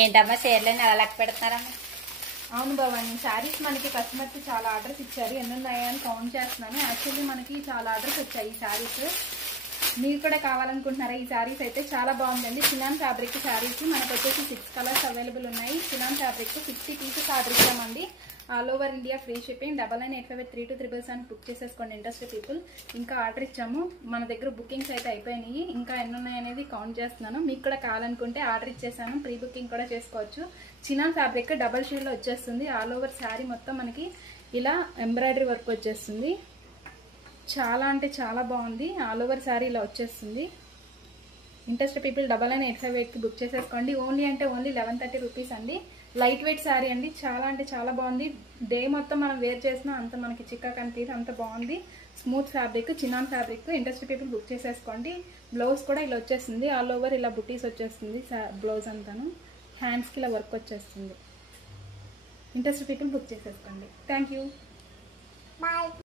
ఏంటమ్మా చీరలని అలా లెక్క పెడుతున్నారమ్మా? అవును భవాని, శారీస్ మనకి కస్టమర్స్ చాలా ఆర్డర్స్ ఇచ్చారు. ఎన్ని ఉన్నాయని కౌంట్ చేస్తున్నాను. యాక్చువల్లీ మనకి చాలా ఆర్డర్స్ వచ్చాయి ఈ శారీస్. మీరు కూడా కావాలనుకుంటున్నారా? ఈ శారీస్ అయితే చాలా బాగుందండి. చినాన్ ఫ్యాబ్రిక్ శారీస్ మనకు వచ్చేసి 6 కలర్స్ అవైలబుల్ ఉన్నాయి. చినాన్ ఫ్యాబ్రిక్ 50 పీసెస్ ఆర్డర్ ఇచ్చామండి. All over India free shipping. 99853237 book చేసేసుకోండి ఇంట్రెస్టెడ్ పీపుల్. ఇంకా ఆర్డర్ ఇచ్చాము, మన దగ్గర బుకింగ్స్ అయితే అయిపోయినాయి. ఇంకా ఎన్ని ఉన్నాయనేది కౌంట్ చేస్తున్నాను. మీకు కూడా కావాలనుకుంటే ఆర్డర్ ఇచ్చేసాను, ప్రీ బుకింగ్ కూడా చేసుకోవచ్చు. చినాన్ ఫ్యాబ్రిక్ డబల్ షేడ్లో వచ్చేస్తుంది. ఆల్ ఓవర్ శారీ మొత్తం మనకి ఇలా ఎంబ్రాయిడరీ వర్క్ వచ్చేస్తుంది. చాలా అంటే చాలా బాగుంది. ఆల్ ఓవర్ శారీ ఇలా వచ్చేస్తుంది. ఇంట్రెస్టెడ్ పీపుల్ 9985 బుక్ చేసేసుకోండి. ఓన్లీ అంటే ఓన్లీ 1130 రూపీస్ అండి. లైట్ వెయిట్ శారీ అండి. చాలా అంటే చాలా బాగుంది. డే మొత్తం మనం వేర్ చేసినా అంత మనకి చిక్కా కనిపించదు, అంత బాగుంది. Smooth fabric, chinon fabric. Interested people book చేసేసుకోండి. బ్లౌజ్ కూడా ఇలా వచ్చేస్తుంది. ఆల్ ఓవర్ ఇలా బుటీస్ వచ్చేస్తుంది. బ్లౌజ్ అంతాను హ్యాండ్స్కి ఇలా వర్క్ వచ్చేస్తుంది. ఇంట్రెస్టెడ్ పీపుల్ బుక్ చేసేసుకోండి. Thank you.